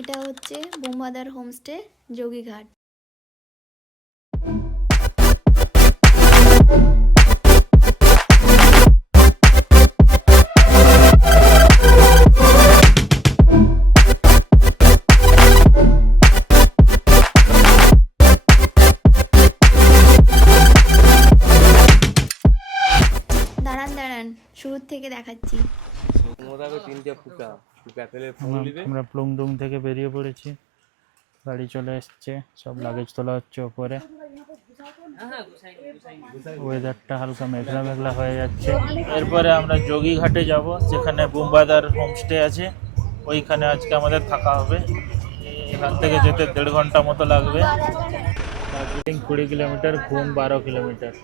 এটা হচ্ছে বোমবাদার হোমস্টে যোগীঘাট। দাঁড়ান শুরু থেকে দেখাচ্ছি। আমরা প্লুংডুং থেকে বেরিয়ে পড়েছি, গাড়ি চলে এসছে, সব লাগেজ তোলা হচ্ছে ওপরে। ওয়েদারটা হালকা মেঘলা মেঘলা হয়ে যাচ্ছে। এরপরে আমরা যোগীঘাটে যাব, যেখানে বোমবাদার হোমস্টে আছে, ওইখানে আজকে আমাদের থাকা হবে। এখান থেকে যেতে 1.5 ঘন্টা মতো লাগবে। দার্জিলিং 20 কিলোমিটার, ঘুম 12 কিলোমিটার।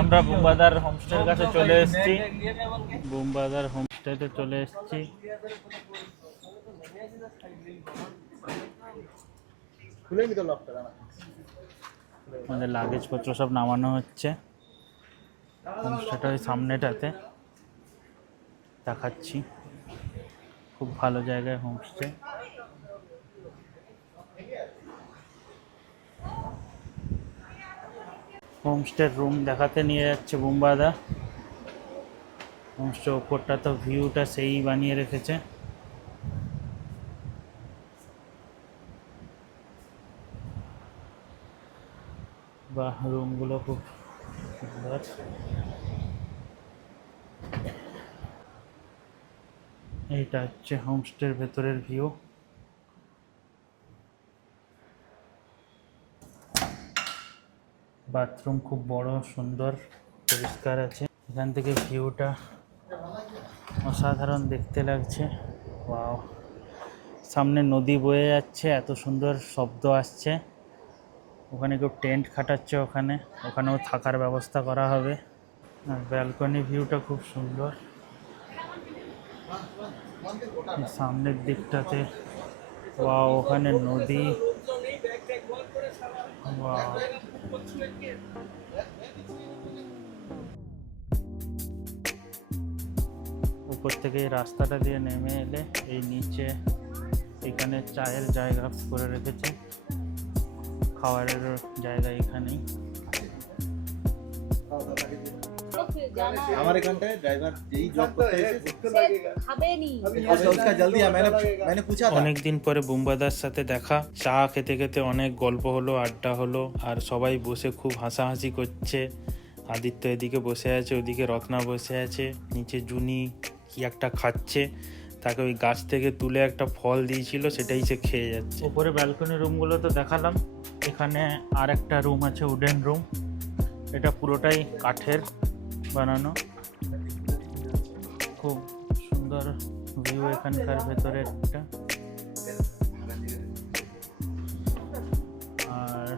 আমরা বোমবাদার হোমস্টের কাছে চলে এসেছি। বোমবাদার হোমস্টেতে চলে এসেছি। আমাদের লাগেজ পত্র সব নামানো হচ্ছে। হোমস্টেটা ওই সামনেটাতে দেখাচ্ছি। খুব ভালো জায়গায় হোমস্টে। হোমস্টের রুম দেখাতে নিয়ে যাচ্ছে বোমবাদা। হোমস্টে ওপরটা তো ভিউটা সেই বানিয়ে রেখেছে। বাহ, রুমগুলো খুব সুন্দর। এইটা হচ্ছে হোমস্টের ভেতরের ভিউ। বাথরুম খুব বড়, সুন্দর, পরিষ্কার আছে। এখান থেকে ভিউটা অসাধারণ দেখতে লাগছে। ওয়াও, সামনে নদী বয়ে যাচ্ছে, এত সুন্দর শব্দ আসছে। ওখানে কেউ টেন্ট খাটাচ্ছে, ওখানেও থাকার ব্যবস্থা করা হবে। আর ব্যালকনি ভিউটা খুব সুন্দর। সামনের দিকটাতে ওয়াও, ওখানে নদী। ওয়াও, উপর থেকে এই রাস্তাটা দিয়ে নেমে এলে এই নিচে এখানে চায়ের জায়গা করে রেখেছে, খাবারের জায়গা এখানেই। हमारे घंटे ड्राइवर यही जॉब करते हैं, खाबे नहीं उसका जल्दी है। मैंने पूछा था। অনেক দিন পরে বোমবাদার সাথে দেখা। চা খেতে খেতে অনেক গল্প হলো, আড্ডা হলো, আর সবাই বসে খুব হাসাহাসি করছে। আদিত্য এদিকে বসে আছে, ওদিকে রত্না বসে আছে, নিচে জুনি কি একটা খাচ্ছে। তাকে ওই গাছ থেকে তুলে একটা ফল দিয়েছিল, সেটাই সে খেয়ে যাচ্ছে। উপরে ব্যালকনি রুমগুলো তো দেখালাম। এখানে আর একটা রুম আছে, উডেন রুম। এটা পুরোটাই কাঠের বানানো। খুব সুন্দর ভিউ এখানকার ভেতরে একটা। আর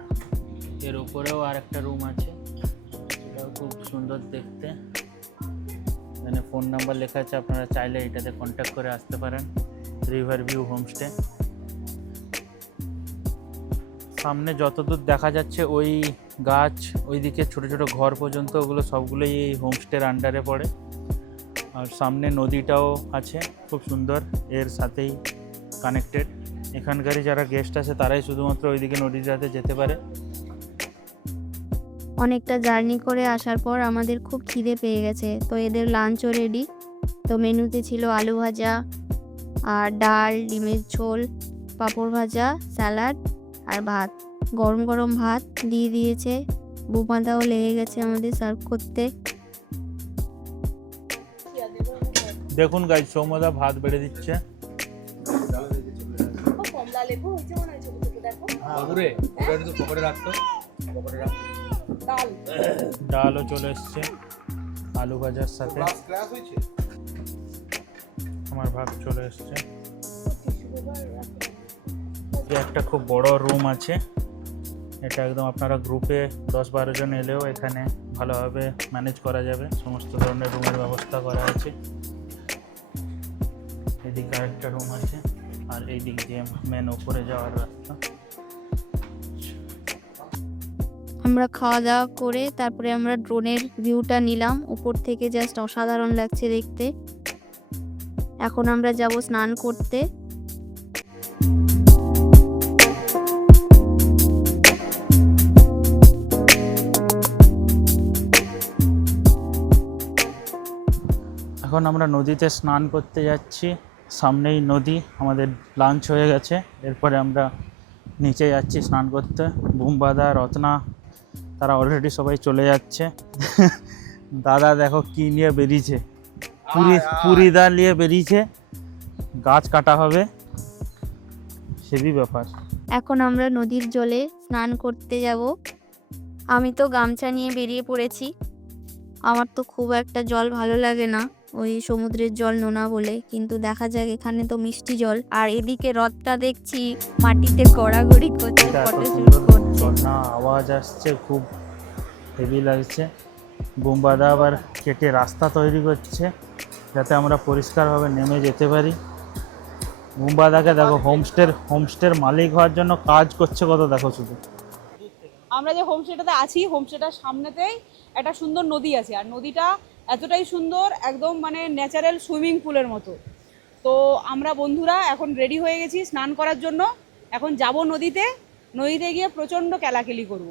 এর উপরেও আর একটা রুম আছে, এটাও খুব সুন্দর দেখতে। এখানে ফোন নাম্বার লেখা আছে, আপনারা চাইলে এটাতে কন্ট্যাক্ট করে আসতে পারেন। River view homestay. সামনে যতদূর দেখা যাচ্ছে ওই গাছ, ওইদিকে ছোট ছোট ঘর পর্যন্ত, ওগুলো সবগুলোই এই হোমস্টের আন্ডারে পড়ে। আর সামনে নদীটাও আছে, খুব সুন্দর, এর সাথেই কানেক্টেড। এখানকারই যারা গেস্ট আছে তারাই শুধুমাত্র ওইদিকে নদীটাতে যেতে পারে। অনেকটা জার্নি করে আসার পর আমাদের খুব খিদে পেয়ে গেছে, তো এদের লাঞ্চও রেডি। তো মেনুতে ছিল আলু ভাজা আর ডাল, ডিমের ঝোল, পাঁপড় ভাজা, স্যালাড আর ভাত। গরম গরম ভাত দিয়ে দিয়েছে। বোমবাদাও লেগে গেছে আমাদের সার্ভ করতে। দেখুন গাইস, সৌম্যদা ভাত বেড়ে দিচ্ছে। বাবুরে, ওটা একটু পকেটে রাখতো, পকেটে রাখ। ডালও চলে এসছে আলু ভাজার সাথে। ক্র্যাশ হয়েছে। আমার ভাত চলে এসছে। একটা খুব বড় রুম আছে, এটা একদম আপনারা গ্রুপে 10-12 জন এলেও এখানে ভালোভাবে ম্যানেজ করা যাবে। সমস্ত ধরনের রুমের ব্যবস্থা করা আছে। এদিকে আরেকটা রুম আছে, আর এই দিক দিয়ে মেন উপরে যাওয়ার রাস্তা। আমরা খাওয়া দাওয়া করে তারপরে আমরা ড্রোনের ভিউটা নিলাম। উপর থেকে জাস্ট অসাধারণ লাগছে দেখতে। এখন আমরা যাব স্নান করতে। এখন আমরা নদীতে স্নান করতে যাচ্ছি। সামনেই নদী, আমাদের লাঞ্চ হয়ে গেছে, এরপরে আমরা নিচে যাচ্ছি স্নান করতে। বুমবাদা, রত্না তারা অলরেডি সবাই চলে যাচ্ছে। দাদা দেখো কি নিয়ে বেরিয়েছে, পুরিদা নিয়ে বেরিয়েছে, গাছ কাটা হবে সেবি ব্যাপার। এখন আমরা নদীর জলে স্নান করতে যাব। আমি তো গামছা নিয়ে বেরিয়ে পড়েছি। আমার তো খুব একটা জল ভালো লাগে না, ওই সমুদ্রের জল নোনা বলে, কিন্তু দেখা যাক, এখানে তো মিষ্টি জল। আর এদিকে রথটা দেখছি মাটিতে গড়াগড়ি করছে, এটা এত ফটোশুট সুন্দর করছে। ঝর্ণা আওয়াজ আসছে, খুব হেভি লাগছে। বুমবাদা আবার কেটে রাস্তা তৈরি করছে যাতে আমরা পরিষ্কারভাবে নেমে যেতে পারি। বুমবাদাকে দেখো হোমস্টের মালিক হওয়ার জন্য কাজ করছে কত, দেখো শুধু। আমরা যে হোমস্টেটাতে আছি, হোমস্টেটার সামনেতেই একটা সুন্দর নদী আছে, আর নদীটা এতটাই সুন্দর, একদম মানে ন্যাচারাল সুইমিং পুলের মতো। তো আমরা বন্ধুরা এখন রেডি হয়ে গেছি স্নান করার জন্য। এখন যাব নদীতে গিয়ে প্রচণ্ড কেলাকেলি করব।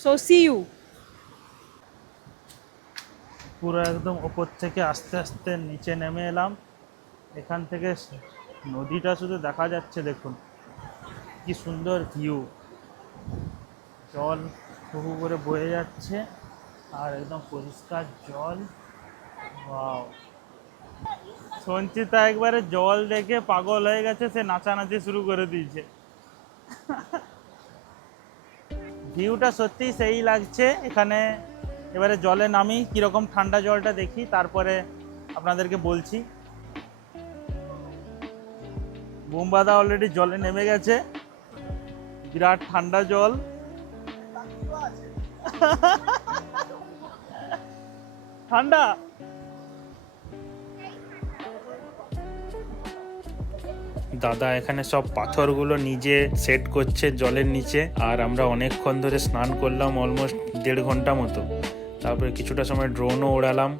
So see you. পুরো একদম ওপর থেকে আস্তে আস্তে নিচে নেমে এলাম। এখান থেকে নদীটা শুধু দেখা যাচ্ছে, দেখুন কি সুন্দর ভিউ। জল হু করে বয়ে যাচ্ছে আর একদম পরিষ্কার জল। ওয়াও, সঞ্চিতা একবারে জল দেখে পাগল হয়ে গেছে, সে নাচানাচি শুরু করে দিয়েছে। ভিউটা সত্যি সেই লাগছে এখানে। এবারে জলে নামি, কিরকম ঠান্ডা জলটা দেখি, তারপরে আপনাদেরকে বলছি। বুমবাদা অলরেডি জলে নেমে গেছে, বিরাট ঠান্ডা জল। ঠান্ডা দাদা এখানে সব পাথরগুলো নিজে সেট করছে জলের নিচে, আর আমরা অনেকক্ষণ ধরে স্নান করলাম, অলমোস্ট 1.5 ঘন্টা মতো। তারপরে কিছুটা সময় ড্রোনও ওড়ালাম।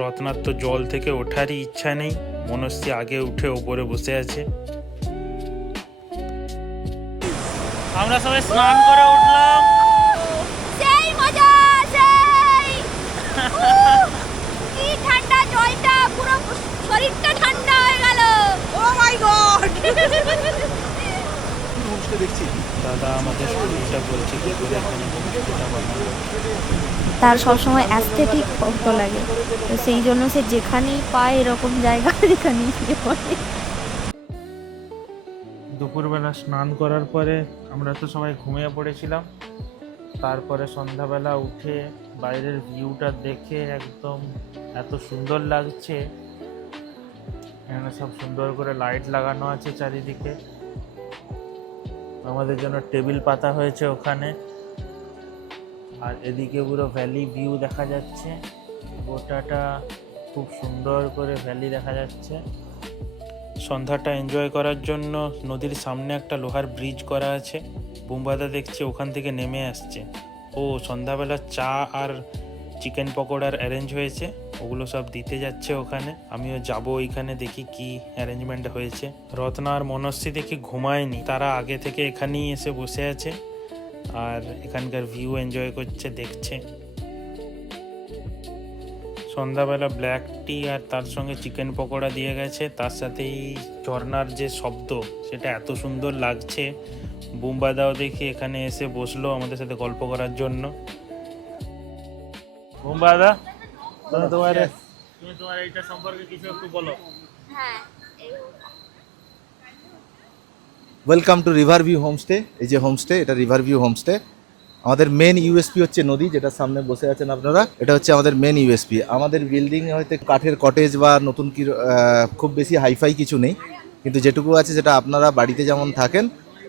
রত্নার তো জল থেকে ওঠারই ইচ্ছা নেই, মনস্বী আগে উঠে ওপরে বসে আছে। আমরা সবাই স্নান করে উঠলাম। সেই মজা, সেই কি ঠান্ডা জলটা, পুরো শরীরটা ঠান্ডা হয়ে গেল। ও মাই গড! হোমস্টে দেখছি। দাদা আমাদের শরীরটা বলছে কি করে এখানে হোমস্টেটা বানাবো। তার সবসময় অ্যাস্থেটিক ফটো লাগে, তো সেই জন্য সে যেখানেই পায় এরকম জায়গা যেখানেই গিয়ে পড়ে। দুপুরবেলা স্নান করার পরে আমরা তো সবাই ঘুমিয়ে পড়েছিলাম। তারপরে সন্ধ্যাবেলা উঠে বাইরের ভিউটা দেখে একদম এত সুন্দর লাগছে। এখানে সব সুন্দর করে লাইট লাগানো আছে চারিদিকে। আমাদের জন্য টেবিল পাতা হয়েছে ওখানে, আর এদিকে পুরো ভ্যালি ভিউ দেখা যাচ্ছে। গোটাটা খুব সুন্দর করে ভ্যালি দেখা যাচ্ছে। সন্ধ্যাটা এনজয় করার জন্য নদীর সামনে একটা লোহার ব্রিজ করা আছে। বুমবাদা দেখছে ওখান থেকে নেমে আসছে। ও সন্ধ্যাবেলা চা আর চিকেন পকোড়ার অ্যারেঞ্জ হয়েছে, ওগুলো সব দিতে যাচ্ছে ওখানে। আমিও যাব ওইখানে, দেখি কি অ্যারেঞ্জমেন্ট হয়েছে। রত্না আর মনস্বী দেখি ঘুমায়নি, তারা আগে থেকে এখানেই এসে বসে আছে আর এখানকার ভিউ এনজয় করছে, দেখছে। সন্ধ্যাবেলা ব্ল্যাক টি আর তার সঙ্গে চিকেন পকোড়া দিয়ে গেছে, তার সাথে এই ঝর্নার যে শব্দ সেটা এত সুন্দর লাগছে। বুমবাদাও দেখি এখানে এসে বসলো আমাদের সাথে গল্প করার জন্য। বুমবাদা, তুমি তোমার এইটা সম্পর্কে কিছু একটু বলো। Welcome to river view homestay. এই যে হোমস্টে, এটা রিভার ভিউ হোমস্টে। আমাদের মেন ইউএসপি হচ্ছে নদী, যেটা সামনে বসে আছেন আপনারা, এটা হচ্ছে আমাদের মেন ইউএসপি। আমাদের বিল্ডিং হয়তো কাঠের কটেজ বা নতুন কি খুব বেশি হাইফাই কিছু নেই, কিন্তু যেটুকু আছে যেটা আপনারা বাড়িতে যেমন থাকেন,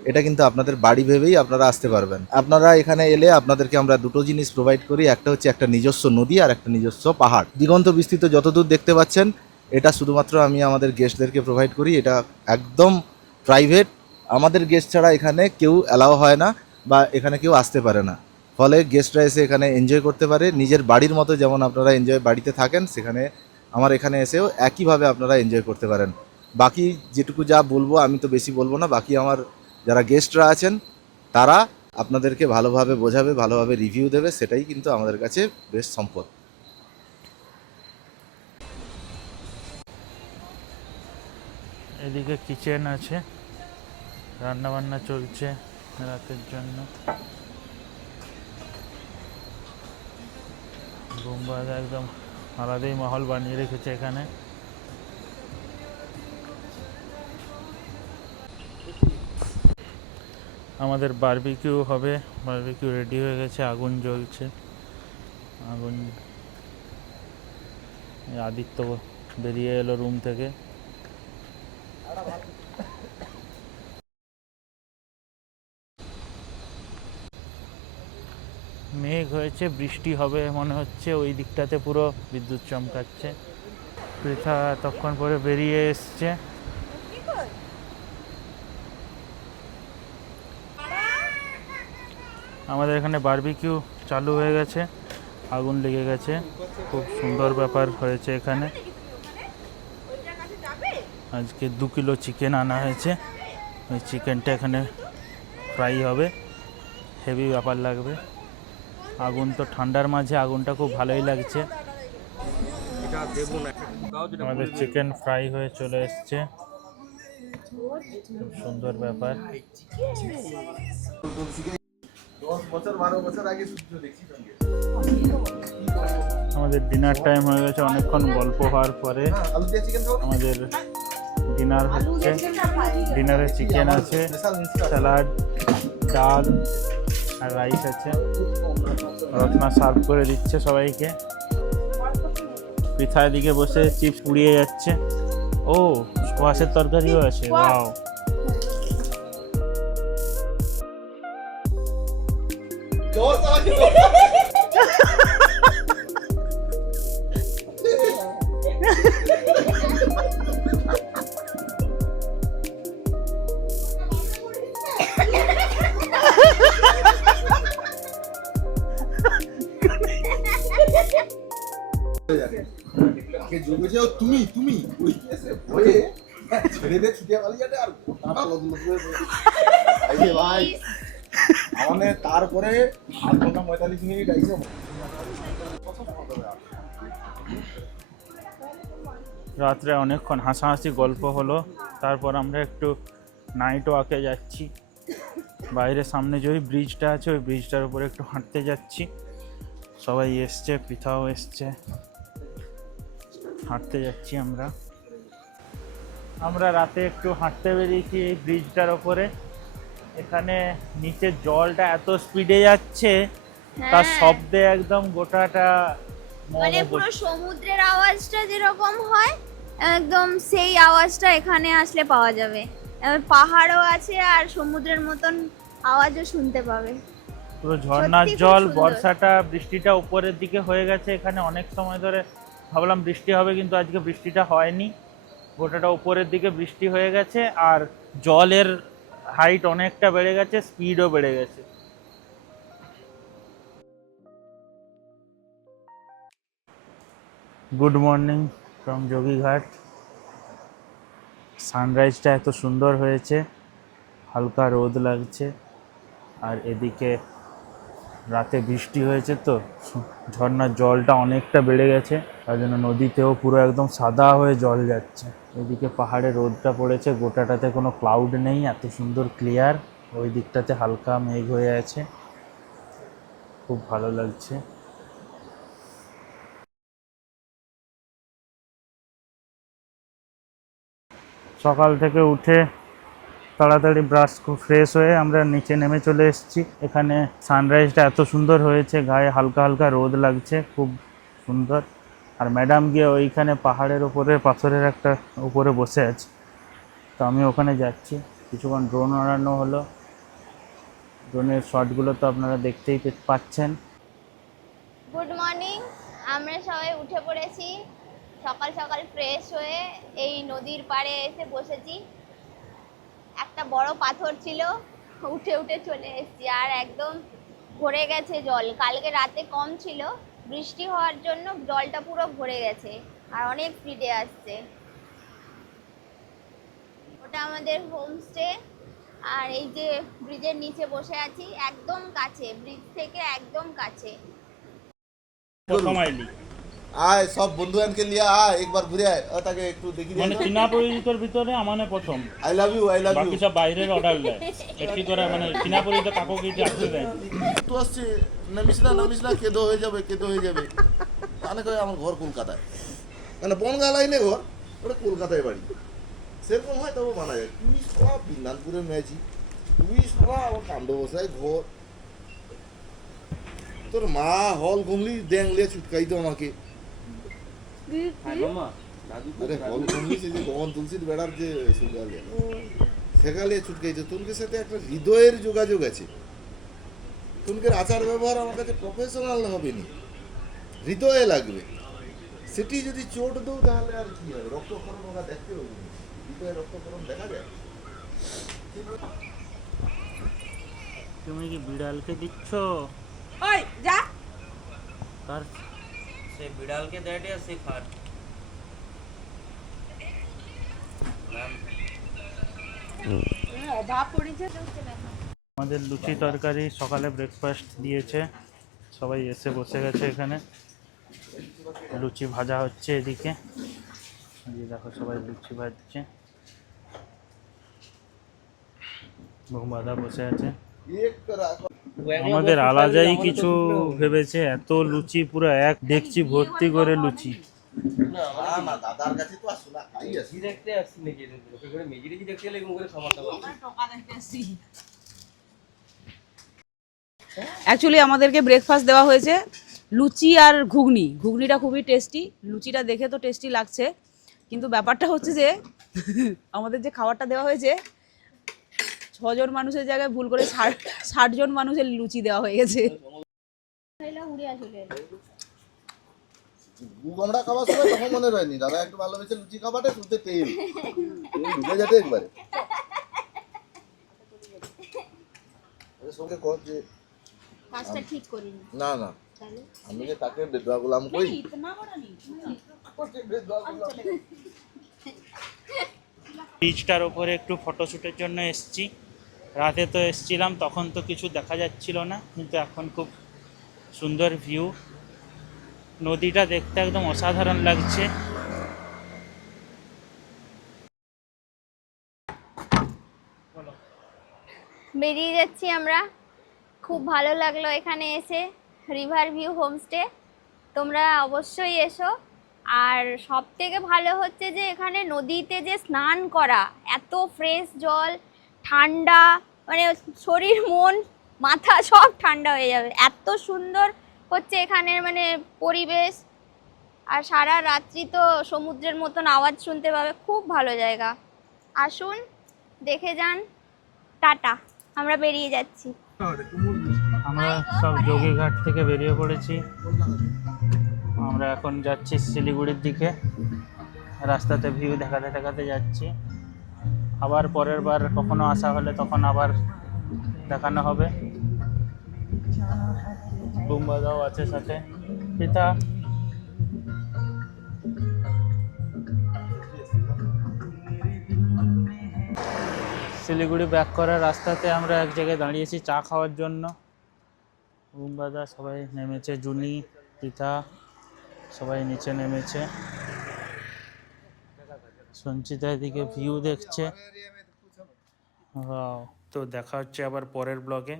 এটা কিন্তু আপনাদের বাড়ি ভেবেই আপনারা আসতে পারবেন। আপনারা এখানে এলে আপনাদেরকে আমরা দুটো জিনিস প্রোভাইড করি, একটা হচ্ছে একটা নিজস্ব নদী আর একটা নিজস্ব পাহাড়। দিগন্ত বিস্তৃত যতদূর দেখতে পাচ্ছেন, এটা শুধুমাত্র আমি আমাদের গেস্টদেরকে প্রোভাইড করি। এটা একদম প্রাইভেট, আমাদের গেস্ট ছাড়া এখানে কেউ অ্যালাও হয় না বা এখানে কেউ আসতে পারে না। ফলে গেস্টরা এসে এখানে এনজয় করতে পারে নিজের বাড়ির মতো, যেমন আপনারা এনজয় বাড়িতে থাকেন, সেখানে আমার এখানে এসেও একইভাবে আপনারা এনজয় করতে পারেন। বাকি যেটুকু যা বলবো আমি তো বেশি বলবো না, বাকি আমার যারা গেস্টরা আছেন তারা আপনাদেরকে ভালোভাবে বোঝাবে, ভালোভাবে রিভিউ দেবে, সেটাই কিন্তু আমাদের কাছে বেশ সম্পদ। এদিকে কিচেন আছে, রান্না বান্না চলছে রাতের জন্য। বোম্বাই একদম আলাদাই মহল বানিয়ে রেখেছে এখানে। আমাদের বারবিকিউ হবে, বারবিকিউ রেডি হয়ে গেছে, আগুন জ্বলছে। আগুন, আদিত্য বেরিয়ে এলো রুম থেকে। মেঘ হয়েছে, বৃষ্টি হবে মনে হচ্ছে, ওই দিকটাতে পুরো বিদ্যুৎ চমকাচ্ছে। পৃথা তখন পরে বেরিয়ে এসছে। আমাদের এখানে বারবিকিউ চালু হয়ে গেছে, আগুন লেগে গেছে, খুব সুন্দর ব্যাপার হয়েছে এখানে। আজকে 2 কিলো চিকেন আনা হয়েছে, ওই চিকেনটা এখানে ফ্রাই হবে, হেভি ব্যাপার লাগবে। আগুন তো ঠান্ডার মাঝে আগুনটা খুব ভালোই লাগছে। আমাদের চিকেন ফ্রাই হয়ে চলে এসছে, খুব সুন্দর ব্যাপার। 10 বছর 12 বছর আগে সূর্য দেখছি। আমাদের ডিনার টাইম হয়ে গেছে, অনেকক্ষণ গল্প হওয়ার পরে আমাদের ডিনার হচ্ছে। ডিনারে চিকেন আছে, স্যালাড, ডাল আর রাইস আছে। রত্না সার্ভ করে দিচ্ছে সবাইকে। পৃথা দিকে বসে চিপস পুড়িয়ে যাচ্ছে। ও, স্কোয়াশের তরকারিও আছে, ওয়াও। তুমি তুমি ভয়ে ছেড়ে দিয়ে ছুটে পালিয়ে যাবে। আর ভাই আমাদের তারপরে 7 ঘন্টা 45 মিনিট আইছে। রাত্রে অনেকক্ষণ হাসাহাসি গল্প হলো, তারপর আমরা একটু নাইট ওয়াকে যাচ্ছি। বাইরে সামনে যে ওই ব্রিজটা আছে, ওই ব্রিজটার উপরে একটু হাঁটতে যাচ্ছি। সবাই এসছে, পৃথাও এসছে, হাঁটতে যাচ্ছি আমরা। আমরা রাতে একটু হাঁটতে বেরিয়েছি এই ব্রিজটার ওপরে। এখানে নিচে জলটা এত স্পিডে যাচ্ছে, তার শব্দে একদম গোটাটা মানে পুরো সমুদ্রের আওয়াজটা যেরকম হয় একদম সেই আওয়াজটা এখানে আসলে পাওয়া যাবে। পাহাড়ও আছে আর সমুদ্রের মতন আওয়াজও শুনতে পাবে। পুরো ঝর্ণার জল। বর্ষাটা, বৃষ্টিটা উপরের দিকে হয়ে গেছে এখানে। অনেক সময় ধরে ভাবলাম বৃষ্টি হবে, কিন্তু আজকে বৃষ্টিটা হয়নি। গোটাটা উপরের দিকে বৃষ্টি হয়ে গেছে, আর জলের হাইট অনেকটা বেড়ে গেছে, স্পিডও বেড়ে গেছে। Good morning from Yogighat. সানরাইজটা এত সুন্দর হয়েছে, হালকা রোদ লাগছে, আর এদিকে রাতে বৃষ্টি হয়েছে তো ঝর্ণার জলটা অনেকটা বেড়ে গেছে, তার জন্য নদীতেও পুরো একদম সাদা হয়ে জল যাচ্ছে। এদিকে পাহাড়ে রোদটা পড়েছে, গোটাটাতে কোনো ক্লাউড নেই, এত সুন্দর ক্লিয়ার। ওই দিকটাতে হালকা মেঘ হয়ে আছে, খুব ভালো লাগছে। সকাল থেকে উঠে তাড়াতাড়ি ব্রাশ ফ্রেশ হয়ে আমরা নিচে নেমে চলে এসেছি। এখানে সানরাইজটা এত সুন্দর হয়েছে, গায়ে হালকা হালকা রোদ লাগছে, খুব সুন্দর। আর ম্যাডাম গিয়ে ওইখানে পাহাড়ের ওপরে পাথরের একটা উপরে বসে আছে, তো আমি ওখানে যাচ্ছি। কিছুক্ষণ ড্রোন ওড়ানো হলো, ড্রোনের শটগুলো তো আপনারা দেখতেই পাচ্ছেন। গুড মর্নিং, আমরা সবাই উঠে পড়েছি। সকাল সকাল ফ্রেশ হয়ে এই নদীর পাড়ে এসে বসেছি। একটা বড় পাথর ছিল, উঠে উঠে চলে এসেছি। আর একদম ভরে গেছে জল, কালকে রাতে কম ছিল, বৃষ্টি হওয়ার জন্য জলটা পুরো ভরে গেছে আর অনেক স্পিডে আসছে। ওটা আমাদের হোমস্টে। আর এই যে ব্রিজের নিচে বসে আছি, একদম কাছে, ব্রিজ থেকে একদম কাছে। প্রথম আইলি আয় সব বন্ধুবানকে নিয়ে আয়, একবার ঘুরে আয়, তাকে একটু দেখি মানে চীনা পরিচিতর ভিতরে আমানে প্রথম। I love you, I love you. বাকি সব বাইরের অর্ডার দেয় একটি করে, মানে চীনা পরিচিত কাকু কিছু আসতে দেয়। তো আসছে নামিস না কেদো হয়ে যাবে মানে কয় আমার ঘর কলকাতায়, মানে বনগা লাইনে ঘর, ওটা কলকাতায় বাড়ি, সেরকম হয় তবে মানা যায়। তুই সব বিন্দানপুরে মেয়েছি, তুই সব আমার কাণ্ড বসায় ঘর, তোর মা হল ঘুমলি ড্যাংলিয়া ছুটকাই তো আমাকে। আরে হল ঘুমলি সে যে গগন তুলসীর বেড়ার যে সেখানে ছুটকাইছে, তোনকে সাথে একটা হৃদয়ের যোগাযোগ আছে। তোনকের আচার ব্যবহার আমার কাছে প্রফেশনাল হবে নি, হৃদয়ে লাগবে। সেটি যদি চোট দেও তাহলে আর কি হবে, রক্তক্ষরণ ওরা দেখতে হবে, হৃদয়ে রক্তক্ষরণ দেখা যায়। তুমি কি বিড়ালকে দিচ্ছ? ওই যা, তার সে বিড়ালকে দেয় আর সে খাট। অভাব পড়েছে। আমাদের লুচি তরকারি সকালে ব্রেকফাস্ট দিয়েছে, সবাই এসে বসে গেছে এখানে। লুচি ভাজা হচ্ছে এদিকে, এই দেখো সবাই লুচি ভাজছে। বাদা বসে আছে। আমাদের আলাদাই কিছু ভেবেছে, এত লুচি পুরো এক ডেকচি ভর্তি করে লুচি। না দাদার কাছে তো আসো না, খাই আসি। দেখতে আসছি নাকি করে মেজিরি দেখতে গেলে মুখে সমানটা অ্যাকচুয়ালি আমাদেরকে ব্রেকফাস্ট দেওয়া হয়েছে লুচি আর ঘুগনি। ঘুগনিটা খুবই টেস্টি, লুচিটা দেখে তো টেস্টি লাগছে, কিন্তু ব্যাপারটা হচ্ছে যে আমাদের যে খাবারটা দেওয়া হয়েছে 6 জন মানুষের জায়গায় ভুল করে 60 জন মানুষের লুচি দেওয়া হয়ে গেছে। আমরা খাবার সময় তখন মনে হয়নি দাদা একটু ভালোবেসে লুচি খাবাটা তুলতে তেল ঢুকে যেতে একবারে। সঙ্গে কর যে কাজটা ঠিক করিনি। না আমি যে তাকে বেদুয়া গোলাম কই, বিচটার ওপরে একটু ফটোশ্যুটের জন্য এসছি। রাতে তো এসছিলাম, তখন তো কিছু দেখা যাচ্ছিল না, কিন্তু এখন খুব সুন্দর ভিউ, নদীটা দেখতে একদম অসাধারণ লাগছে। বেরিয়ে যাচ্ছি আমরা, খুব ভালো লাগলো এখানে এসে। রিভার ভিউ হোমস্টে, তোমরা অবশ্যই এসো। আর সব থেকে ভালো হচ্ছে যে এখানে নদীতে যে স্নান করা, এত ফ্রেশ জল, ঠান্ডা, মানে শরীর মন মাথা সব ঠান্ডা হয়ে যাবে, এত সুন্দর হচ্ছে এখানের মানে পরিবেশ। আর সারা রাত্রি তো সমুদ্রের মতন আওয়াজ শুনতে পাবে, খুব ভালো জায়গা। আসুন, দেখে যান। টাটা, আমরা বেরিয়ে যাচ্ছি। আমরা সব যোগীঘাট থেকে বেরিয়ে পড়েছি, আমরা এখন যাচ্ছি শিলিগুড়ির দিকে। রাস্তাতে ভিউ দেখাতে দেখাতে যাচ্ছি, আবার পরের বার কখনো আসা হলে তখন আবার দেখানো হবে। বুম্বাদাও আছে সাথে, পিতা। শিলিগুড়ি ব্যাক করার রাস্তাতে আমরা এক জায়গায় দাঁড়িয়েছি চা খাওয়ার জন্য। বুম্বাদা সবাই নেমেছে, জুনি, পিতা সবাই নিচে নেমেছে। সঞ্চিতা এদিকে ভিউ দেখছে। তো দেখা হচ্ছে আবার পরের ব্লগে।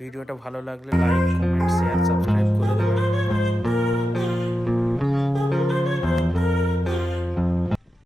ভিডিওটা ভালো লাগলে লাইক, কমেন্ট, শেয়ার, সাবস্ক্রাইব